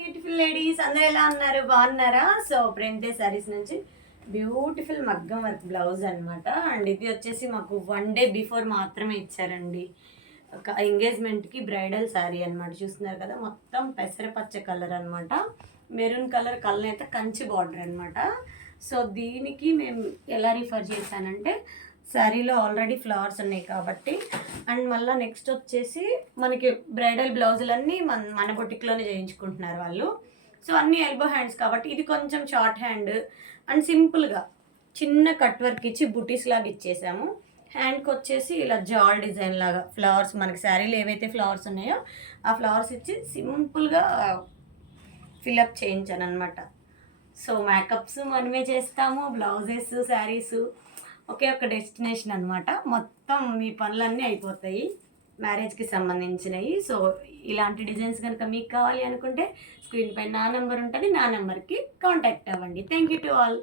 Beautiful ladies అందరూ ఎలా ఉన్నారు, బాగున్నారా? సో ప్రింటే సారీస్ నుంచి బ్యూటిఫుల్ మగ్గం వర్క్ బ్లౌజ్ అనమాట. అండ్ ఇది వచ్చేసి మాకు 1 డే బిఫోర్ మాత్రమే ఇచ్చారండి. ఒక ఎంగేజ్మెంట్కి బ్రైడల్ శారీ అనమాట. చూస్తున్నారు కదా, మొత్తం పెసరపచ్చ కలర్ అనమాట. మెరూన్ కలర్ అయితే కంచి బార్డర్ అనమాట. సో దీనికి మేము ఎలా రిఫర్ చేశానంటే, శారీలో ఆల్రెడీ ఫ్లవర్స్ ఉన్నాయి కాబట్టి. అండ్ మళ్ళీ నెక్స్ట్ వచ్చేసి మనకి బ్రైడల్ బ్లౌజులన్నీ మన బొటిక్లోనే చేయించుకుంటున్నారు వాళ్ళు. సో అన్నీ ఎల్బో హ్యాండ్స్ కాబట్టి ఇది కొంచెం షార్ట్ హ్యాండ్ అండ్ సింపుల్గా చిన్న కట్ వర్క్ ఇచ్చి బుటీస్ లాగా ఇచ్చేసాము. హ్యాండ్కి వచ్చేసి ఇలా జాల్ డిజైన్ లాగా ఫ్లవర్స్, మనకి శారీలో ఏవైతే ఫ్లవర్స్ ఉన్నాయో ఆ ఫ్లవర్స్ ఇచ్చి సింపుల్గా ఫిల్అప్ చేయించాను అనమాట. సో మేకప్స్ మనమే చేస్తాము, బ్లౌజెస్, శారీస్ ఒకే ఒక డెస్టినేషన్ అనమాట. మొత్తం మీ పనులన్నీ అయిపోతాయి మ్యారేజ్కి సంబంధించినవి. సో ఇలాంటి డిజైన్స్ కనుక మీకు కావాలి అనుకుంటే స్క్రీన్ పైన నా నెంబర్ ఉంటుంది, నా నెంబర్కి కాంటాక్ట్ అవ్వండి. Thank you to all.